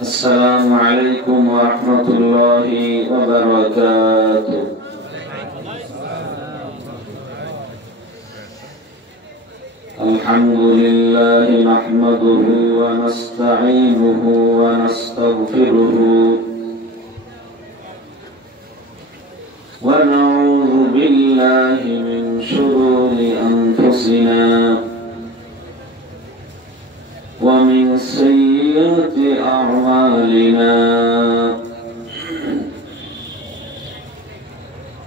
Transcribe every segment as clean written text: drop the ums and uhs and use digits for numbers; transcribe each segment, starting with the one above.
السلام عليكم ورحمة الله وبركاته. الحمد لله نحمده ونستعينه ونستغفره ونعوذ بالله من شرور أنفسنا ومن سيئات أعمالنا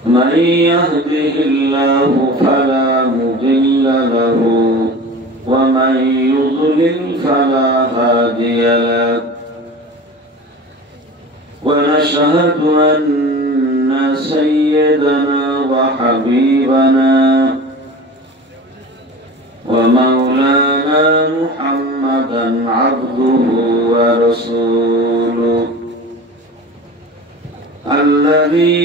من يهده الله فلا مضل له ومن يضلل فلا هادي له ونشهد أن سيدنا وحبيبنا ومولانا محمدا عبده ورسوله الذي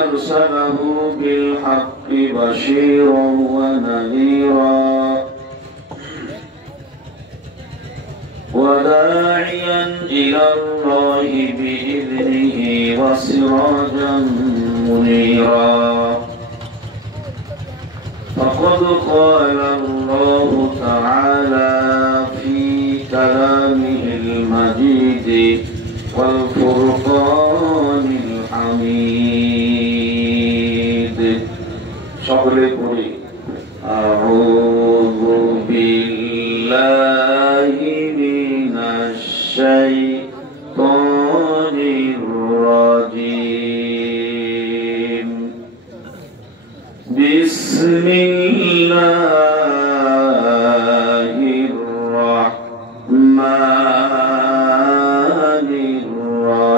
أرسله بالحق بشيرا ونذيرا وداعيا إلى الله بإذنه وسراجا منيرا فقد قال الله تعالى في كلامه المجيد والفرقان الحميد شكرا لكم. أعوذ بالله من الشيطان الرجيم. بسم الله الرحمن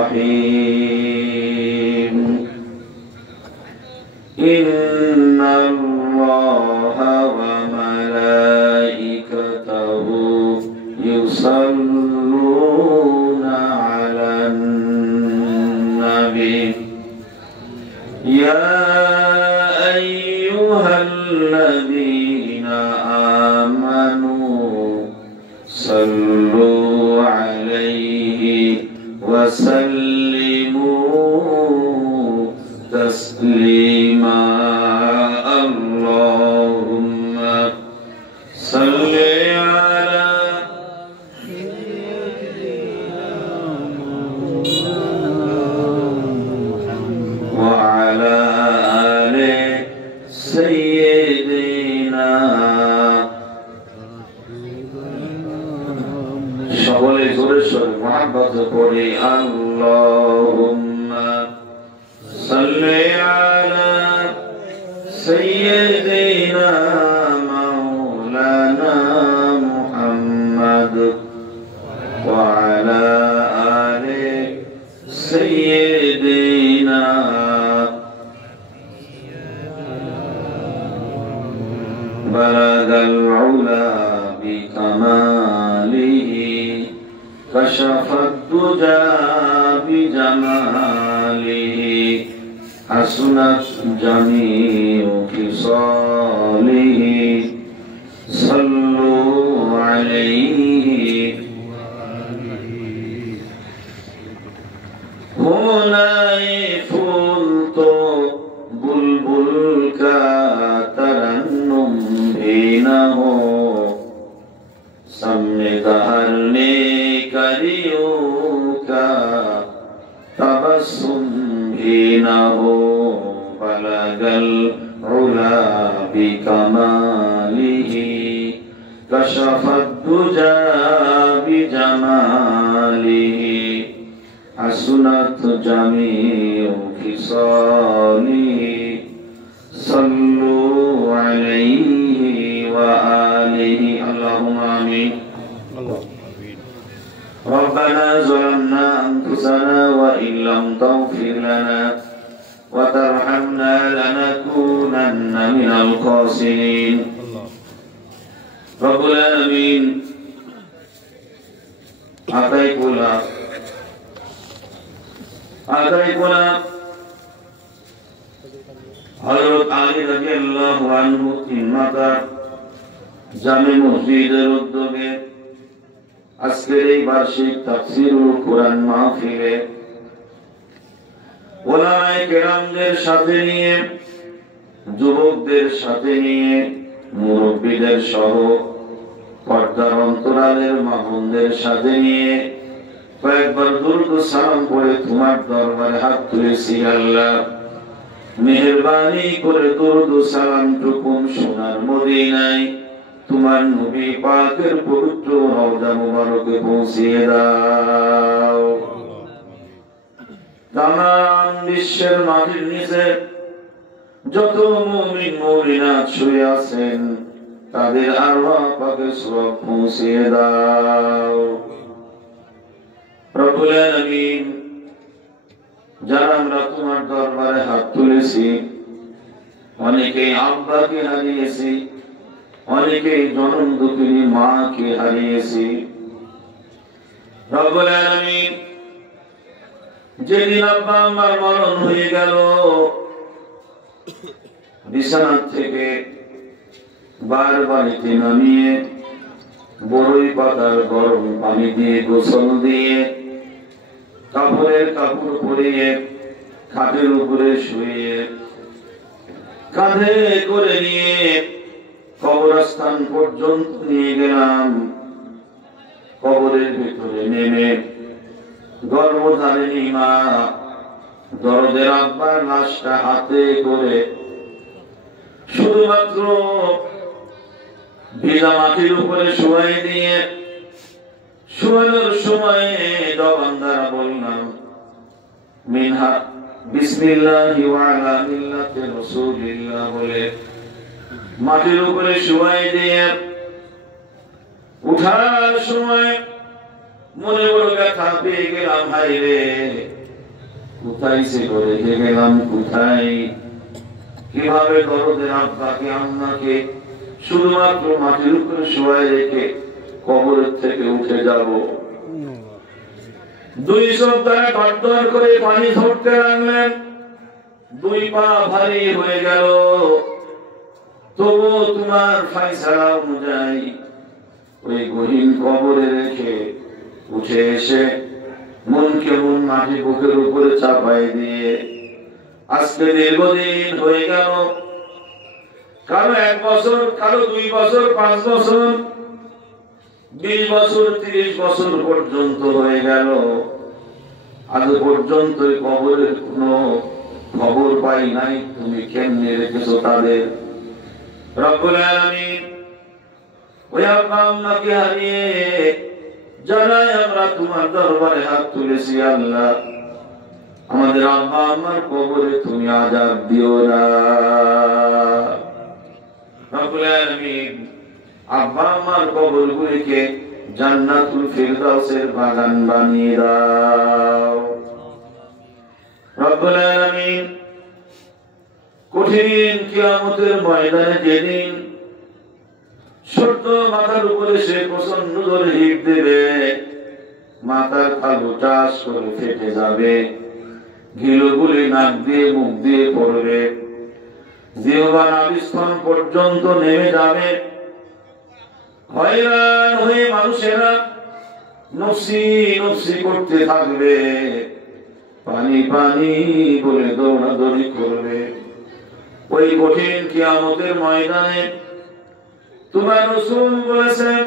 الرحيم. إن الله وملائكته يصلون على النبي يا أيها الذين آمنوا صلوا عليه وسلموا تسليما. اللهم صل على وعلى آل سيدنا সকলে জোরে সোরে মহব্বত করে اللهم صل على سيدنا مولانا محمد وعلى آل سيدنا بلغ العلا بكماله كشف الدجى بجماله حسنت جميع خصاله صلوا عليه هناي فلت بلبل كترنم بينه سمدهرني كريوك تبسم بينه بلغ العلا بكماله كشف الدجى بجماله حسنت جميع خصاله صلوا عليه وآله اللهم آمين. ربنا ظلمنا أنفسنا وإن لم تغفر لنا وترحمنا لنكونن من الخاسرين. رب العالمين আদায়কুলা হযরত আলী রাদিয়াল্লাহু আনহু তিন মাতা জামে মসজিদের উদ্যোগে আজকের এই বার্ষিক তাফসীরুল কোরআন মাহফিলে ওলামায়ে কেরামদের সাথে নিয়ে, যুবকদের সাথে নিয়ে, মুরব্বীদের সহ পর্দার অন্তরালের মা বোনদের সাথে নিয়ে কয়েকবার দুরূদ ও সালাম পড়ে তোমার দরবারে হাত তুলেছি। আল্লাহ মেহেরবানি করে দুরূদ ও সালাম টুকুন সোনার মদিনায় তোমার নবী পাকের পবিত্র রওজা মুবারকে পৌঁছিয়ে দাও। তামাম বিশ্বের মাটির নিচে যত মুমিন মুমিনাত শুয়ে আছেন তাদের আরওয়াহ পাকের সওয়াব পৌঁছিয়ে দাও। রব্বুল আলামিন, যারা আমরা তোমার দরবারে হাত তুলেছি, অনেকে আব্বাকে হারিয়েছি, অনেকে জনম দুঃখিনী মাকে হারিয়েছি। রব্বুল আলামিন, যেদিন আব্বা আমার মরণ হয়ে গেল, বিছানা থেকে বাড়িতে নামিয়ে বড়ই পাতার গরম পানি দিয়ে গোসল দিয়ে কাপড়ের কাপড় পরিয়ে খাটের উপরে শুয়ে কাঁধে করে নিয়ে কবরস্থান পর্যন্ত নিয়ে গেলাম। কবরের ভিতরে নেমে গর্ভধারিণী মা দরদের আব্বার লাশটা হাতে করে শুধুমাত্র ভিজা মাটির উপরে শুয়াই দিয়ে শুয়ানোর সময় জবান দ্বারা বললাম মিনহা বিসমিল্লাহি ওয়া আলা মিল্লাতি রাসূলিল্লাহ বলে মাটির উপরে শুয়াই দিয়ে উঠার সময় মনে বড় ব্যথা পেয়ে গেলাম। হাই রে, কোথায় ছিল রেখে গেলাম, কোথায়, কিভাবে দরদের আব্বাকে আম্মাকে শুধুমাত্র মাটির উপরে শুয়াই রেখে কবরের থেকে উঠে যাব। দুই চোখ দ্বারা টরটর করে পানি ধরতে লাগলেন, দুই পা ভারী হয়ে গেল। তবু তোমার ফায়সালা অনুযায়ী ওই গহীন কবরে রেখে উঠে এসে মনকে মন মাটি বুকের উপরে চাপাই দিয়ে আজকে দীর্ঘদিন হয়ে গেল, কারো 1 বছর, কারো 2 বছর, 5 বছর, 20 বছর, 30 বছর পর্যন্ত হয়ে গেল। আজ পর্যন্ত কবরের কোনো খবর পাই নাই। তুমি কেমনে রেখেছো তাদের? রব্বুল আলামিন, ওই আব্বা আম্মাকে হারিয়ে যারাই আমরা তোমার দরবারে হাত তুলেছি, আল্লাহ আমাদের আব্বা আম্মার কবরে তুমি আযাব দিও না। রব্বুল আলামিন, আব্বা আম্মার কবরগুলিকে জান্নাতুল ফিরদাউসের বাগান বানিয়ে দাও। রব্বুল আলামিন, কঠিন কিয়ামতের ময়দানে যেদিন ছোট্ট মাথার উপরে সে প্রচন্ড জোরে হিট দেবে, মাথার তালু টাস করে ফেটে যাবে, গিলগুলি নাক দিয়ে মুখ দিয়ে পড়বে, জিহ্বা নাভিস্থল পর্যন্ত নেমে যাবে। হয়রান হয়ে মানুষেরা নফসি নফসি করতে থাকবে, পানি পানি বলে দৌড়াদৌড়ি করবে। ওই কঠিন কিয়ামতের ময়দানে তোমার রাসূল বলেছেন,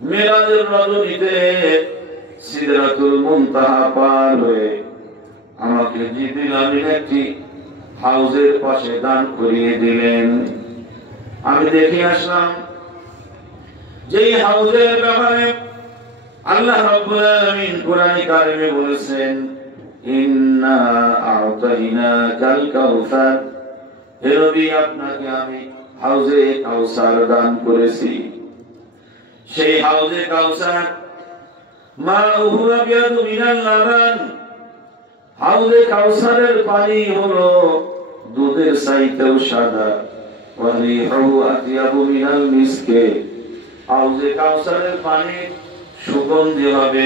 মিলাদের রজনীতে সিদরাতুল মুনতাহা পার হয়ে আমাকে জিবরিল আমিন একটি হাউজের পাশে দান করিয়ে দিলেন। আমি দেখে আসলাম যেই হাউজের ব্যাপারে আল্লাহ রাব্বুল আলামিন কোরআনে কারিমে বলেছেন, ইন্না আ'তাইনাকাল কাউসার, হে নবী আপনাকে আমি হাউজে কাউসার দান করেছি। সেই হাউজে কাউসার মাউহু আবিয়াদু মিনাল লাবান, হাউজে কাউসারের পানি হলো দুধের চাইতেও সাদা। ওয়া রিহু আতিয়াবু মিনাল মিসকে, হাউজে কাউসারের পানি সুগন্ধি হবে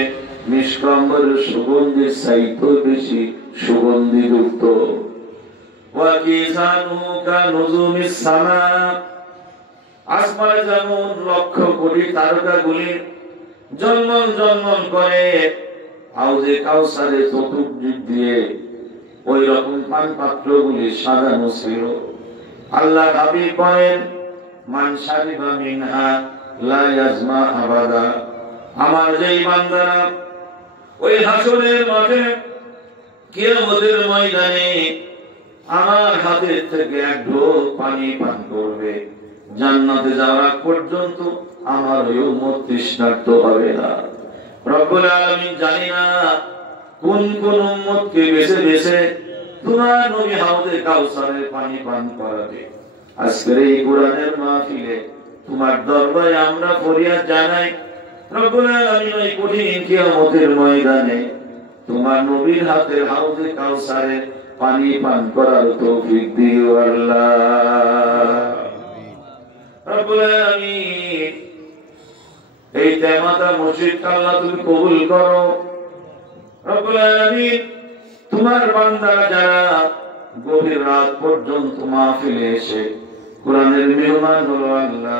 নিষ্কম্বরের সুগন্ধির চাইতেও বেশি সুগন্ধিযুক্ত। ওয়া কিসানুহু কানুজুমিস সামা, আসমানে যেমন লক্ষ কোটি তারকাগুলি জন্মন জন্মন করে হাউজে কাউসারে চতুর্দিক দিয়ে ওই রকম পান পাত্রগুলি সাজানো ছিল। আল্লাহ হাবিব বলেন, মান শারিবা মিনহা লা ইয়াজমা আবাদা। আমার যেই বান্দারা ওই হাসরের মাঠে কিয়ামতের ময়দানে আমার হাতের থেকে এক ঢোক পানি পান করবে, জান্নাতে যাওয়া পর্যন্ত আমার ওই উম্মত তৃষ্ণার্ত হবে না। রব্বুল আলামিন জানি না কোন কোন উম্মতকে বেছে বেছে তোমার নবী হাউজে কাউসারের পানি পান করাবে। আজকের এই কোরআনের মাহফিলে তোমার দরবারে আমরা ফরিয়াদ জানাই, রব্বুল আলামিন ওই কঠিন কিয়ামতের ময়দানে তোমার নবীর হাতের হাউজে কাউসারের পানি পান করার তৌফিক দিও আল্লাহ। রব্বুল আলামিন এই তেমাতা মসজিদ আল্লাহ তুমি কবুল করো। রব্বুল আলামিন তোমার বান্দারা যারা গভীর রাত পর্যন্ত মাহফিলে এসে কোরআনের মেহমান হলো আল্লাহ,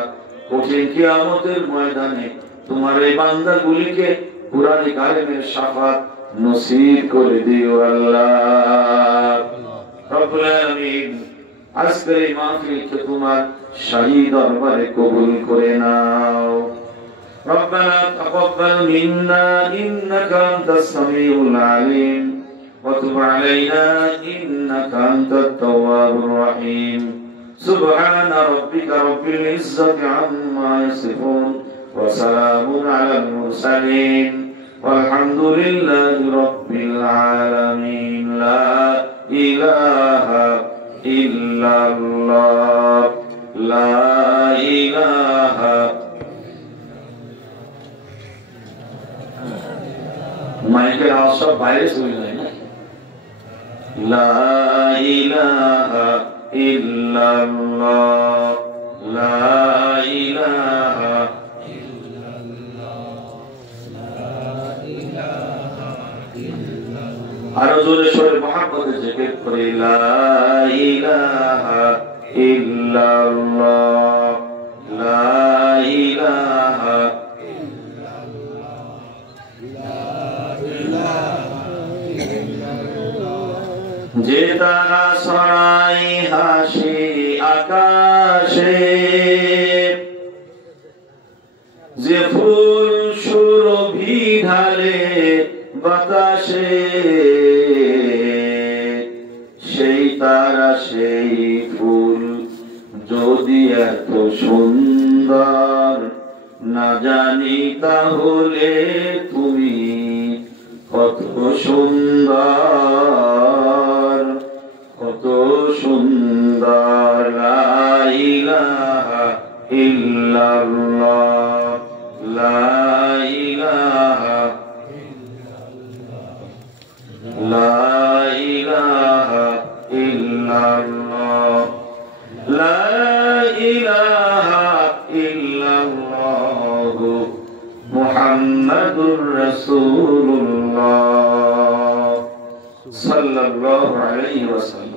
কঠিন কিয়ামতের ময়দানে তোমার এই বান্দাগুলিকে কোরআনে কারিমের শাফাত নসিব করে দিও আল্লাহ। রব্বুল আলামিন আজকের এই মাহফিলকে তোমার শাহী দরবারে কবুল করে নাও। ربنا تقبل منا إنك أنت السميع العليم وتب علينا إنك أنت التواب الرحيم سبحان ربك رب العزة عما يصفون وسلام على المرسلين والحمد لله رب العالمين لا إله إلا الله لا إله মাইকের আওয়াজ সব বাইরে চলে যায় না। লা ইলাহা ইল্লাল্লাহ লা ইলাহা ইল্লাল্লাহ লা ইলাহা ইল্লাল্লাহ। আরো জোরে সরে মহব্বতে জিকির করে লা ইলাহা ইল্লাল্লাহ লা ইলাহা যে তারা ছড়াই হাসি আকাশে, যে ফুল সুরভি ঢালে বাতাসে, সেই তারা সেই ফুল যদি এত সুন্দর না জানি তাহলে তুমি কত সুন্দর কত সুন্দর। লা ইলাহা ইল্লাল্লাহ লা ইলাহা লা ইলাহা ইল্লাল্লাহ লা ইলাহা ইল্লাল্লাহ মুহাম্মাদুর রাসূলুল্লাহ সাল্লাল্লাহু আলাইহি ওয়াসাল্লাম।